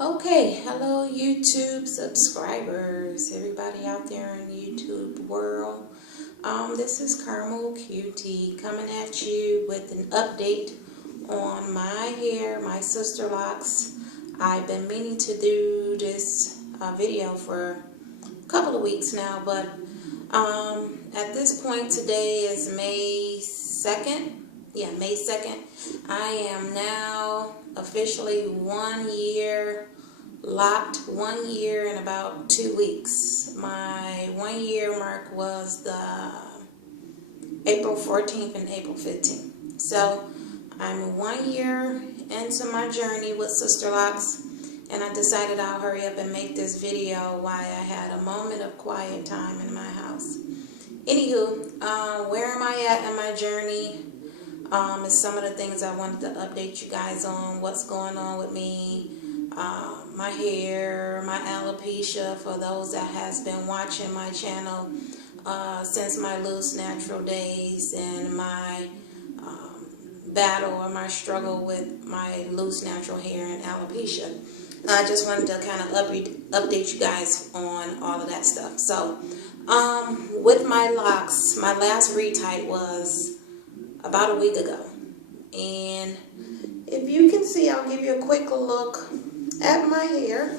Okay, hello YouTube subscribers, everybody out there in YouTube world. This is Carmel QT coming at you with an update on my hair, my sister locks. I've been meaning to do this video for a couple of weeks now, but at this point today is May 2nd. Yeah, May 2nd. I am now officially 1 year locked, 1 year and about 2 weeks. My 1 year mark was the April 14th and April 15th. So I'm 1 year into my journey with Sisterlocks, and I decided I'll hurry up and make this video while I had a moment of quiet time in my house. Anywho, where am I at in my journey? Is some of the things I wanted to update you guys on, what's going on with me, my hair, my alopecia, for those that has been watching my channel since my loose natural days, and my battle or my struggle with my loose natural hair and alopecia. I just wanted to kind of update you guys on all of that stuff. So, with my locks, my last retight was about a week ago, and if you can see, I'll give you a quick look at my hair.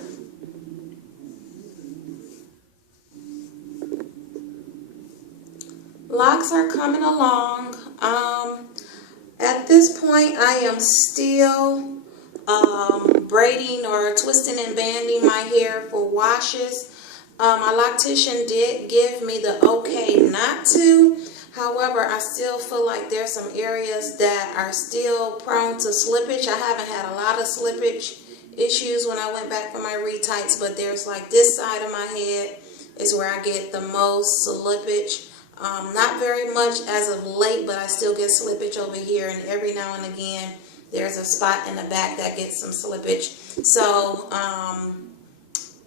Locks are coming along. At this point I am still braiding or twisting and banding my hair for washes. My loctician did give me the okay not to. However, I still feel like there's some areas that are still prone to slippage. I haven't had a lot of slippage issues when I went back for my retights, but there's like this side of my head is where I get the most slippage. Not very much as of late, but I still get slippage over here, and every now and again there's a spot in the back that gets some slippage. So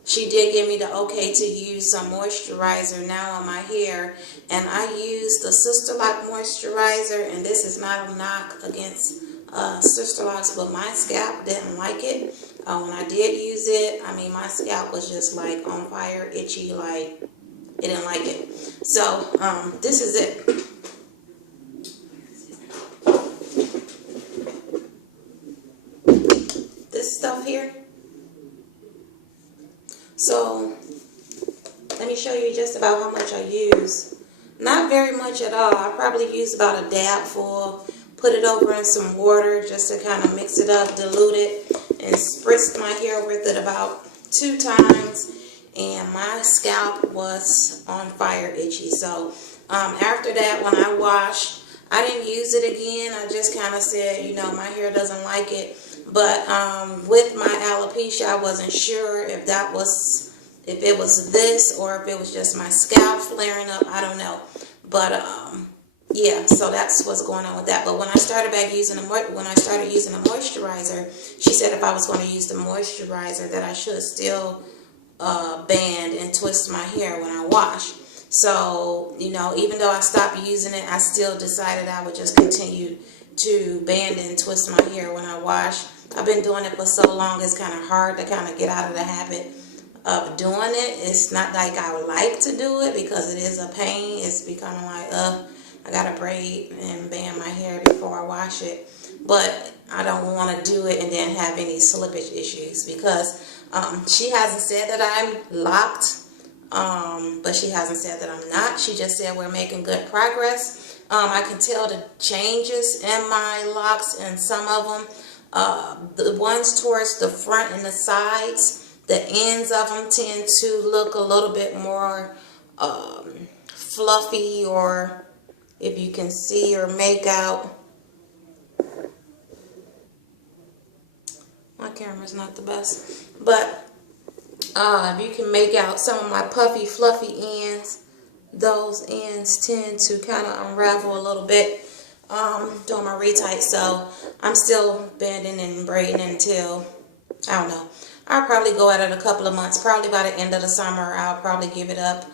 she did give me the okay to use some moisturizer now on my hair, and I use the Sisterlocked moisturizer, and this is not a knock against Sisterlocks, but my scalp didn't like it. When I did use it, I mean, my scalp was just like on fire, itchy, like it didn't like it. So this is it. This stuff here. So let me show you just about how much I use. Not very much at all. I probably use about a dab full. Put it over in some water just to kind of mix it up, dilute it, and spritz my hair with it about 2 times. And my scalp was on fire, itchy. So after that, when I washed, I didn't use it again. I just kind of said, you know, my hair doesn't like it. But with my alopecia, I wasn't sure if it was this or if it was just my scalp flaring up. I don't know. But yeah, so that's what's going on with that. But when I started using a moisturizer, she said if I was going to use the moisturizer that I should still band and twist my hair when I wash. So, you know, even though I stopped using it, I still decided I would just continue to band and twist my hair when I wash. I've been doing it for so long, it's kind of hard to kind of get out of the habit of doing it. It's not like I would like to do it because it is a pain. It's becoming like, I gotta braid and band my hair before I wash it. But I don't want to do it and then have any slippage issues, because she hasn't said that I'm locked, but she hasn't said that I'm not. She just said we're making good progress. I can tell the changes in my locks, and some of them, the ones towards the front and the sides, the ends of them tend to look a little bit more fluffy, or if you can see or make out. My camera's not the best, but if you can make out some of my puffy, fluffy ends, those ends tend to kind of unravel a little bit during my retight. So I'm still bending and braiding until, I don't know, I'll probably go at it a couple of months. Probably by the end of the summer, I'll probably give it up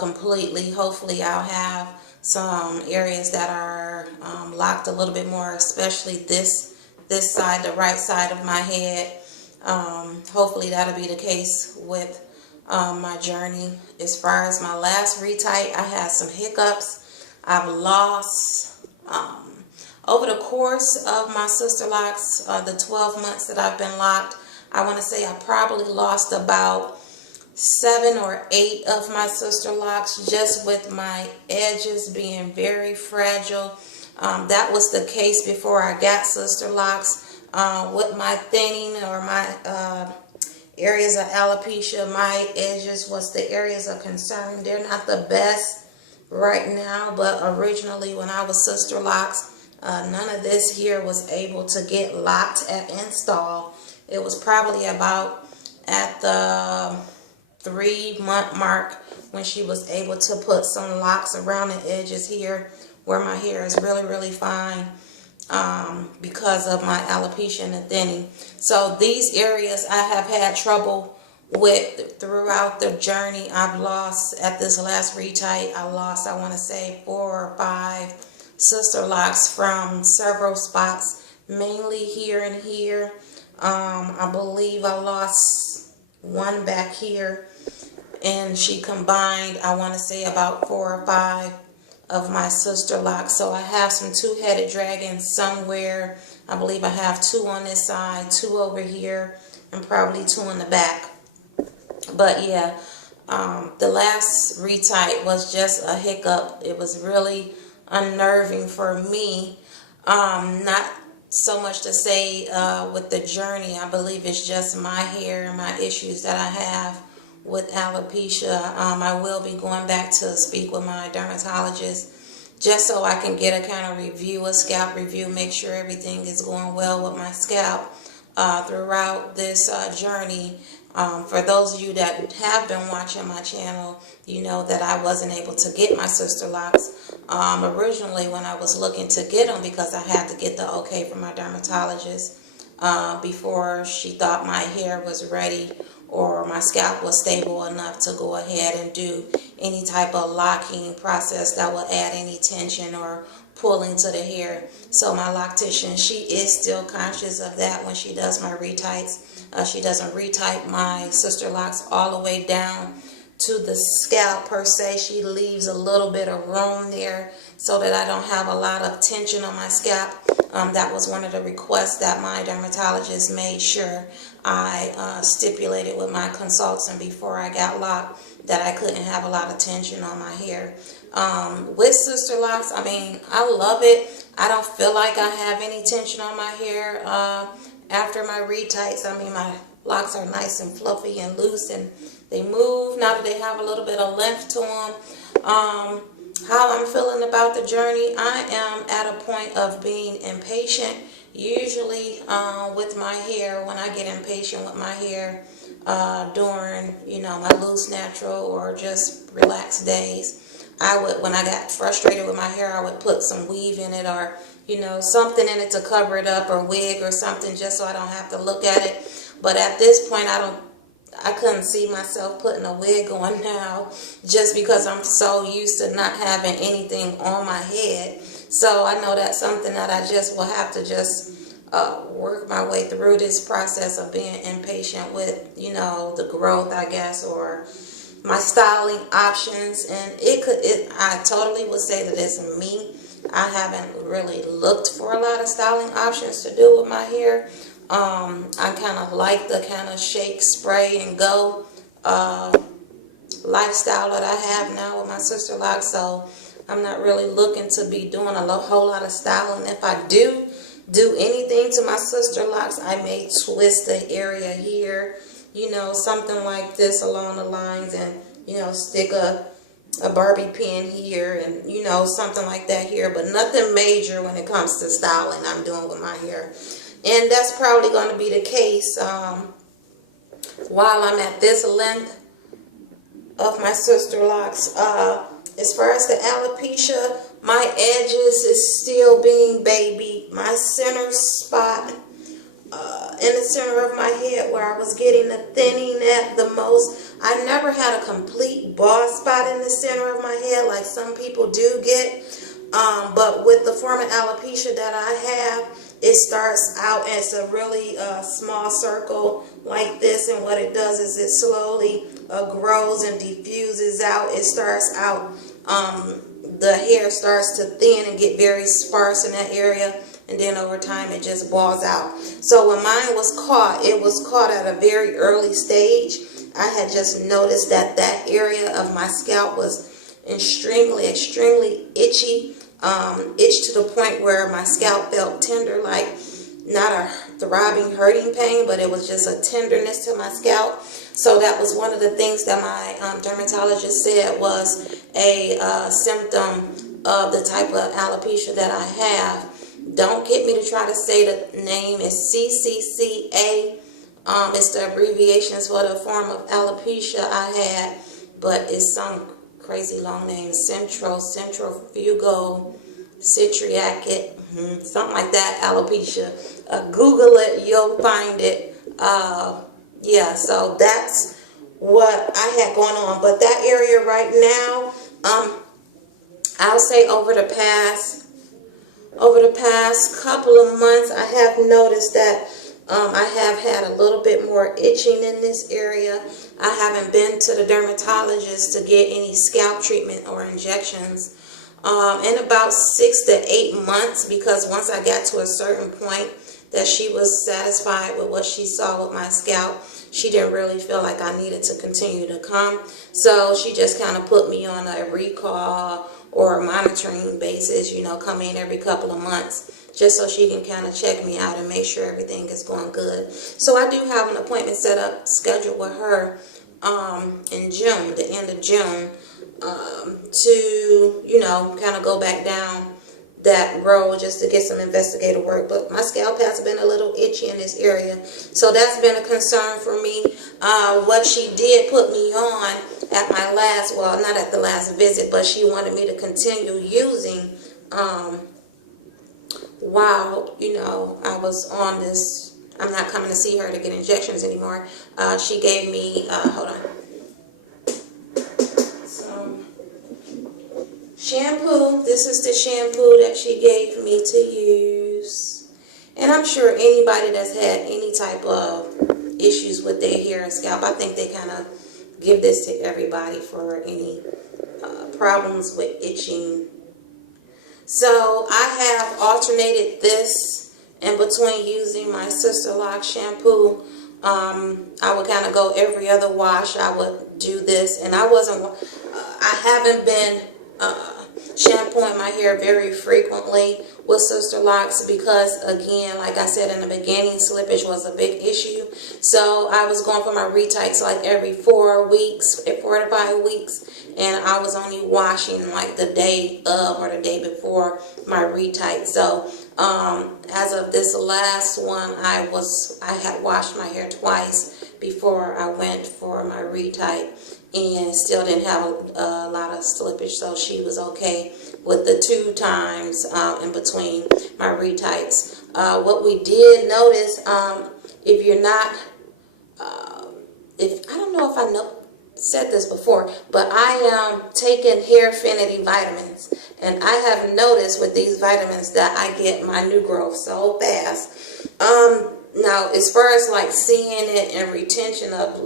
completely. Hopefully I'll have some areas that are locked a little bit more, especially this side, the right side of my head. Hopefully that'll be the case with my journey. As far as my last retight, I had some hiccups. I've lost, over the course of my Sisterlocks, the 12 months that I've been locked, I want to say I probably lost about 7 or 8 of my Sisterlocks, just with my edges being very fragile. That was the case before I got Sisterlocks. With my thinning or my areas of alopecia, my edges was the areas of concern. They're not the best right now, but originally when I was Sisterlocks, none of this here was able to get locked at install. It was probably about at the 3-month mark when she was able to put some locks around the edges here where my hair is really fine, because of my alopecia and the thinning. So these areas I have had trouble with throughout the journey. I've lost, at this last retight, I lost, I want to say 4 or 5 Sisterlocks from several spots, mainly here and here. I believe I lost one back here, and she combined, I want to say, about 4 or 5 of my Sisterlocks. So I have some 2-headed dragons somewhere. I believe I have 2 on this side, 2 over here, and probably 2 in the back. But yeah, the last retight was just a hiccup. It was really unnerving for me. Not so much to say with the journey. I believe it's just my hair and my issues that I have with alopecia. I will be going back to speak with my dermatologist just so I can get a kind of review, a scalp review, make sure everything is going well with my scalp throughout this journey. For those of you that have been watching my channel, you know that I wasn't able to get my Sisterlocks originally when I was looking to get them, because I had to get the okay from my dermatologist before she thought my hair was ready or my scalp was stable enough to go ahead and do any type of locking process that will add any tension or pulling to the hair. So my loctician, she is still conscious of that when she does my retights. She doesn't retight my Sisterlocks all the way down to the scalp per se. She leaves a little bit of room there so that I don't have a lot of tension on my scalp. That was one of the requests that my dermatologist made sure I stipulated with my consultant before I got locked, that I couldn't have a lot of tension on my hair. With Sisterlocks, I mean, I love it. I don't feel like I have any tension on my hair after my retights. I mean, my locks are nice and fluffy and loose, and they move now that they have a little bit of length to them. How I'm feeling about the journey, I am at a point of being impatient. Usually with my hair, when I get impatient with my hair during, you know, my loose natural or just relaxed days, I would, when I got frustrated with my hair, I would put some weave in it, or, you know, something in it to cover it up, or wig or something, just so I don't have to look at it. But at this point, I couldn't see myself putting a wig on now, just because I'm so used to not having anything on my head. So I know that's something that I just will have to just work my way through this process of being impatient with, you know, the growth, I guess, or my styling options. And I totally would say that it's me. I haven't really looked for a lot of styling options to do with my hair. I kind of like the kind of shake, spray, and go lifestyle that I have now with my Sisterlocks. So I'm not really looking to be doing a whole lot of styling. If I do anything to my Sisterlocks, I may twist the area here, you know, something like this along the lines, and, you know, stick a Barbie pin here, and, you know, something like that here, but nothing major when it comes to styling I'm doing with my hair. And that's probably going to be the case while I'm at this length of my Sisterlocks. As far as the alopecia, my edges is still being baby. My center spot in the center of my head, where I was getting the thinning at the most, I never had a complete bald spot in the center of my head like some people do get. But with the form of alopecia that I have, it starts out as a really small circle like this, and what it does is it slowly grows and diffuses out. It starts out, the hair starts to thin and get very sparse in that area, and then over time it just balls out. So when mine was caught, it was caught at a very early stage. I had just noticed that that area of my scalp was extremely itchy. Itched to the point where my scalp felt tender, like not a throbbing, hurting pain, but it was just a tenderness to my scalp. So that was one of the things that my dermatologist said was a symptom of the type of alopecia that I have. Don't get me to try to say the name. It's CCCA. It's the abbreviations for the form of alopecia I had, but it's some crazy long name. Centrifugal citriatic, something like that, alopecia. Google it, you'll find it. Yeah, so that's what I had going on. But that area right now, I'll say over the past couple of months, I have noticed that I have had a little bit more itching in this area. I haven't been to the dermatologist to get any scalp treatment or injections in about 6 to 8 months, because once I got to a certain point that she was satisfied with what she saw with my scalp, she didn't really feel like I needed to continue to come. So she just kind of put me on a recall or a monitoring basis, you know, come in every couple of months, just so she can kind of check me out and make sure everything is going good. So I do have an appointment set up, scheduled with her in June, the end of June, to, you know, kind of go back down that road just to get some investigative work. But my scalp has been a little itchy in this area, so that's been a concern for me. What she did put me on at my last, well, not at the last visit, but she wanted me to continue using while, you know, I was on this. I'm not coming to see her to get injections anymore. She gave me, hold on, some shampoo. This is the shampoo that she gave me to use. And I'm sure anybody that's had any type of issues with their hair and scalp, I think they kind of give this to everybody for any problems with itching. So I have alternated this in between using my Sisterlocked shampoo. I would kind of go every other wash. I would do this, and I haven't been shampooing my hair very frequently with Sisterlocks because, again, like I said in the beginning, slippage was a big issue. So I was going for my retights like every 4 weeks, 4 to 5 weeks, and I was only washing like the day of or the day before my retight. So as of this last one, I had washed my hair twice before I went for my retight, and still didn't have a lot of slippage, so she was okay with the 2 times in between my retights. What we did notice, if you're not, I don't know if I said this before, but I am taking hair affinity vitamins, and I have noticed with these vitamins that I get my new growth so fast. Now, as far as like seeing it and retention of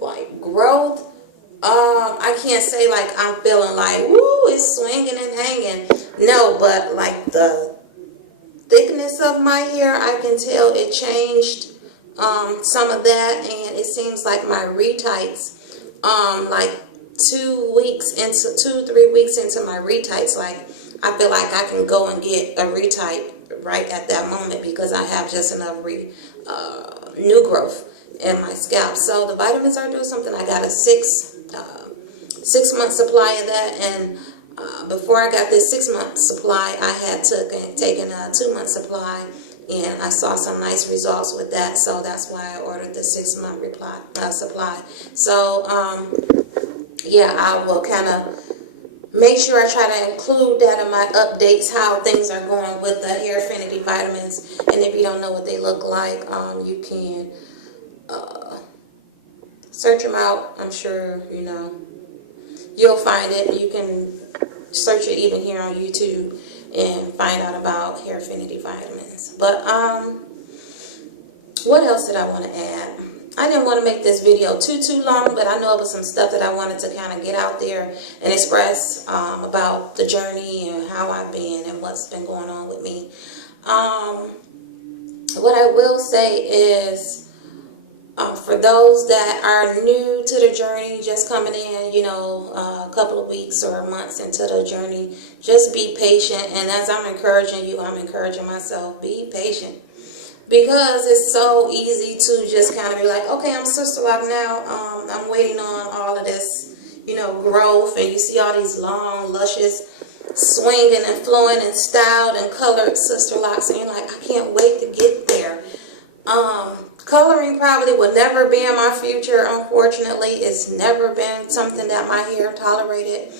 like growth, I can't say like I'm feeling like, woo, it's swinging and hanging. No, but like the thickness of my hair, I can tell it changed some of that, and it seems like my retights, like 2 weeks into 2-3 weeks into my retights, like I feel like I can go and get a retight right at that moment because I have just enough new growth in my scalp. So the vitamins are doing something. I got a 6-month supply of that, and before I got this 6-month supply, I had taken a 2-month supply, and I saw some nice results with that. So that's why I ordered the 6-month supply. So yeah, I will kind of make sure I try to include that in my updates, how things are going with the hair affinity vitamins. And if you don't know what they look like, you can search them out. I'm sure, you know, you'll find it. You can search it even here on YouTube. and find out about hair affinity vitamins. But what else did I want to add? I didn't want to make this video too long, but I know it was some stuff that I wanted to kind of get out there and express about the journey and how I've been and what's been going on with me. What I will say is, for those that are new to the journey, just coming in, you know, a couple of weeks or months into the journey, just be patient. And as I'm encouraging you, I'm encouraging myself, be patient. Because it's so easy to just kind of be like, okay, I'm Sisterlocked now. I'm waiting on all of this, you know, growth. And you see all these long, luscious, swinging and flowing and styled and colored Sisterlocks. And you're like, I can't wait to get there. Coloring probably will never be in my future, unfortunately. It's never been something that my hair tolerated,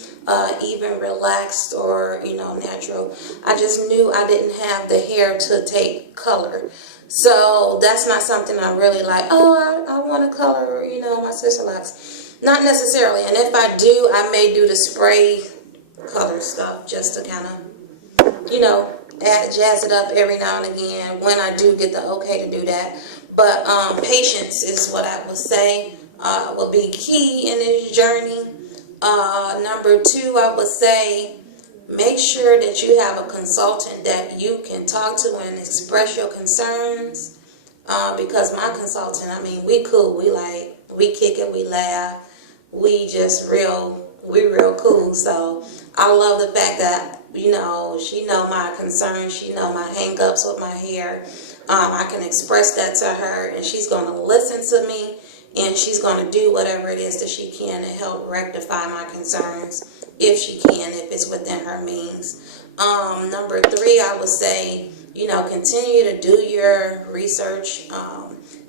even relaxed or, you know, natural. I just knew I didn't have the hair to take color. So that's not something I really like. Oh, I want to color, you know, my Sisterlocks. Not necessarily. And if I do, I may do the spray color stuff just to kind of, you know, jazz it up every now and again when I do get the okay to do that. But patience is what I would say will be key in this journey. Number two, I would say make sure that you have a consultant that you can talk to and express your concerns. Because my consultant, I mean, we cool. We kick it, we laugh. We real cool. So I love the fact that, you know, she know my concerns. She know my hang-ups with my hair. I can express that to her, and she's going to listen to me, and she's going to do whatever it is that she can to help rectify my concerns, if she can, if it's within her means. Number three, I would say, you know, continue to do your research.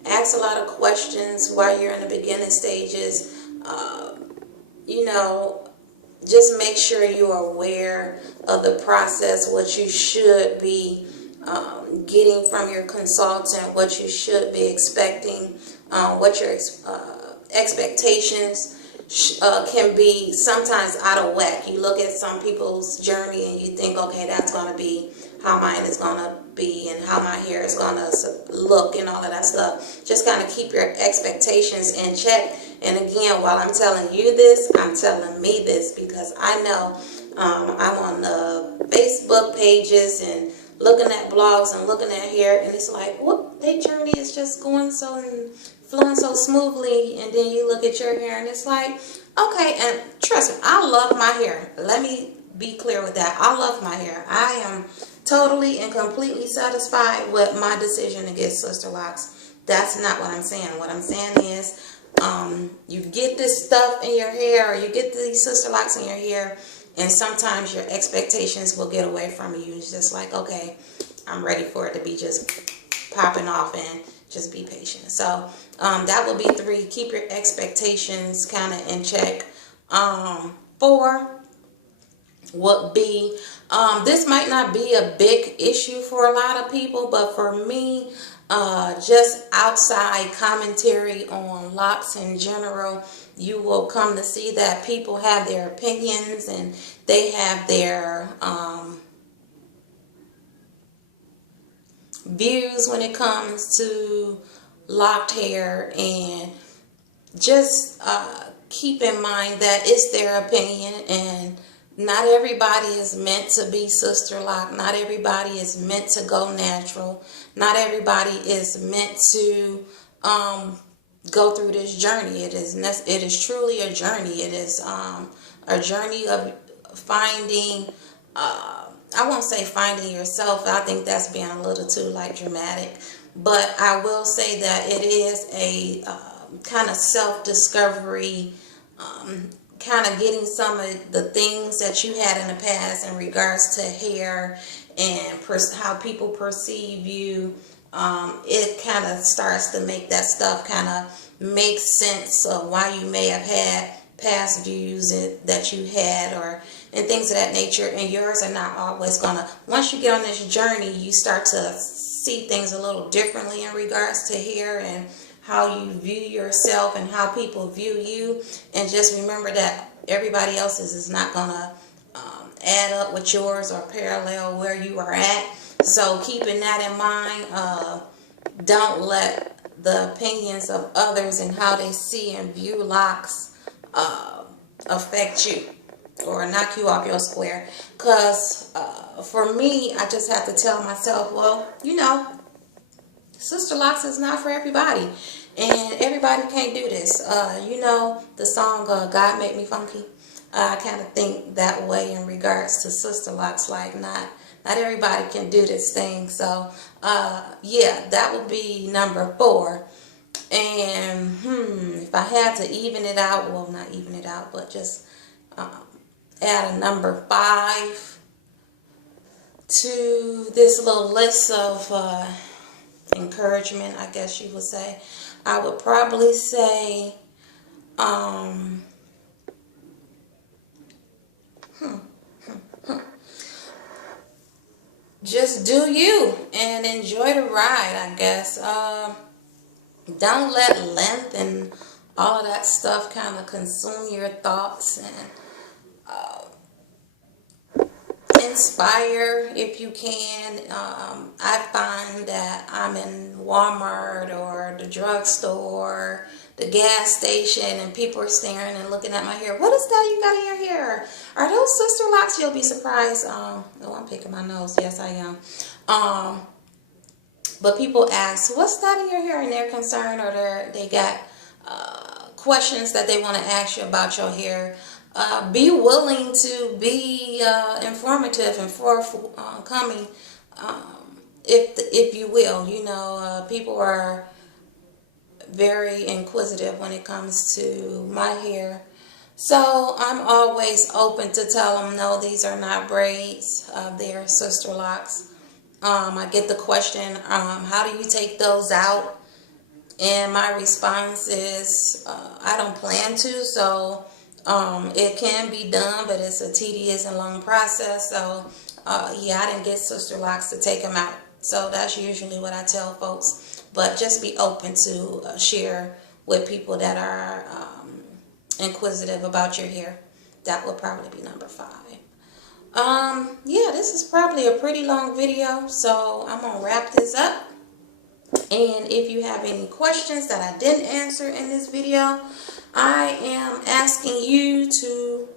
Ask a lot of questions while you're in the beginning stages. You know, just make sure you're aware of the process, what you should be getting from your consultant, what you should be expecting, what your expectations can be sometimes out of whack. You look at some people's journey and you think, okay, that's going to be how mine is going to be and how my hair is going to look and all of that stuff. Just kind of keep your expectations in check. And again, while I'm telling you this, I'm telling me this because I know I'm on the Facebook pages and looking at blogs and looking at hair, and it's like, what? Their journey is just going so and flowing so smoothly, and then you look at your hair and it's like, okay. And trust me, I love my hair. Let me be clear with that. I love my hair. I am totally and completely satisfied with my decision to get Sisterlocks. That's not what I'm saying. What I'm saying is, you get this stuff in your hair, or you get these Sisterlocks in your hair, and sometimes your expectations will get away from you. It's just like, okay, I'm ready for it to be just popping off, and just be patient. So that would be three. Keep your expectations kind of in check. Four would be, this might not be a big issue for a lot of people, but for me, just outside commentary on locks in general, you will come to see that people have their opinions and they have their views when it comes to locked hair. And just keep in mind that it's their opinion, and not everybody is meant to be Sisterlocked. Not everybody is meant to go natural. Not everybody is meant to go through this journey. It is truly a journey. It is a journey of finding, I won't say finding yourself. I think that's being a little too dramatic. But I will say that it is a kind of self-discovery, kind of getting some of the things that you had in the past in regards to hair and how people perceive you. It kind of starts to make that stuff kind of make sense of why you may have had past views that you had, and things of that nature. And yours are not always gonna, once you get on this journey, you start to see things a little differently in regards to hair and how you view yourself and how people view you. And just remember that everybody else's is not gonna add up with yours or parallel where you are at. So keeping that in mind, don't let the opinions of others and how they see and view locks affect you or knock you off your square. Because for me, I just have to tell myself, well, you know, Sisterlocks is not for everybody. And everybody can't do this. You know, the song God Make Me Funky. I kind of think that way in regards to Sisterlocks. Like, not everybody can do this thing. So, yeah, that would be number 4. And, if I had to even it out, well, not even it out, but just add a number 5 to this little list of encouragement, I guess you would say, I would probably say, just do you and enjoy the ride, I guess. Don't let length and all of that stuff kind of consume your thoughts, and inspire if you can. I find that I'm in Walmart or the drugstore, the gas station, and people are staring and looking at my hair. What is that you got in your hair? Are those Sisterlocks? You'll be surprised. Oh, I'm picking my nose. Yes, I am. But people ask, what's that in your hair? And they're concerned, or they got questions that they want to ask you about your hair. Be willing to be informative and forthcoming, if you will. You know, people are very inquisitive when it comes to my hair. So I'm always open to tell them, no, these are not braids. They are Sisterlocks. I get the question, how do you take those out? And my response is, I don't plan to. So it can be done, but it's a tedious and long process. So yeah, I didn't get Sisterlocks to take them out. So that's usually what I tell folks. But just be open to share with people that are inquisitive about your hair. That would probably be number 5. Yeah, this is probably a pretty long video, so I'm gonna wrap this up. And if you have any questions that I didn't answer in this video, I am asking you to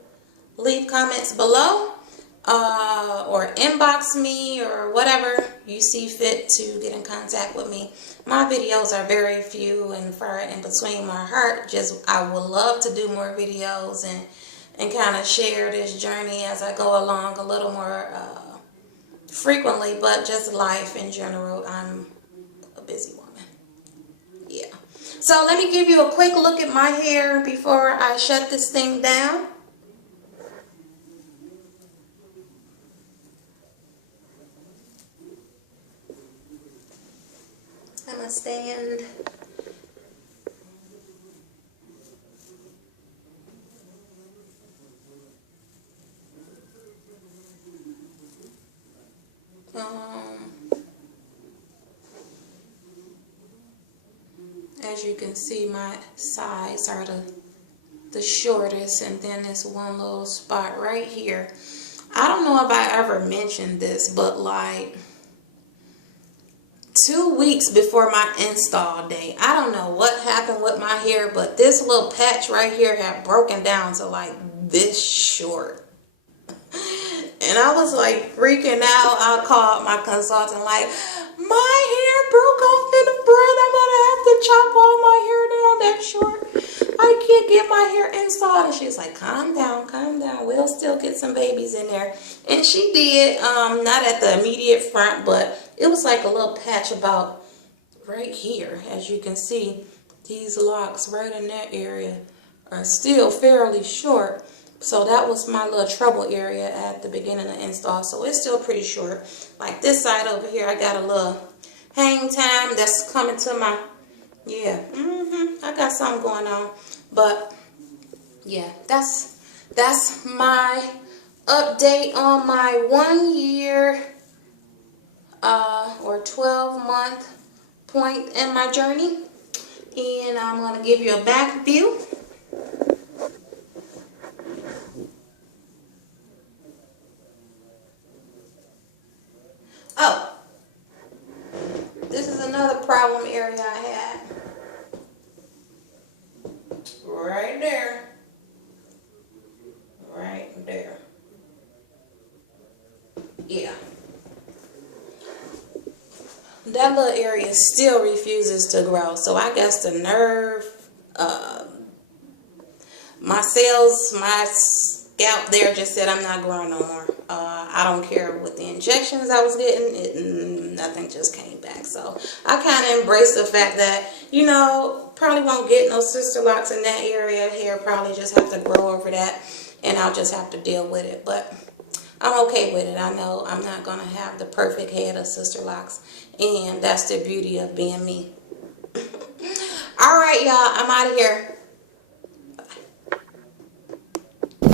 leave comments below, or inbox me, or whatever you see fit to get in contact with me. My videos are very few and far in between. My heart I would love to do more videos and kind of share this journey as I go along a little more frequently, but just life in general. I'm a busy woman. Yeah. So let me give you a quick look at my hair before I shut this thing down. I'm going to stand. As you can see, my sides are the shortest, and then this one little spot right here. I don't know if I ever mentioned this, but like 2 weeks before my install date, I don't know what happened with my hair, but this little patch right here had broken down to like this short. And I was like freaking out. I called my consultant like, my hair broke off in the front. I'm going to have to chop all my hair down that short. I can't get my hair installed. And she was like, calm down, calm down. We'll still get some babies in there. And she did, not at the immediate front, but it was like a little patch about right here. As you can see, these locks right in that area are still fairly short. So that was my little trouble area at the beginning of the install. So it's still pretty short. Like this side over here, I got a little hang time that's coming to my, yeah, I got something going on. But yeah, that's my update on my 1 year or 12-month point in my journey. And I'm going to give you a back view. another problem area I had. Right there. Right there. Yeah. That little area still refuses to grow. So I guess the nerve, my cells, my scalp there just said I'm not growing no more. I don't care what the injections I was getting, nothing just came back. So I kind of embraced the fact that, you know, probably won't get no sister locks in that area. Hair probably just have to grow over that, and I'll just have to deal with it. But I'm okay with it. I know I'm not going to have the perfect head of sister locks, and that's the beauty of being me. All right, y'all, I'm out of here.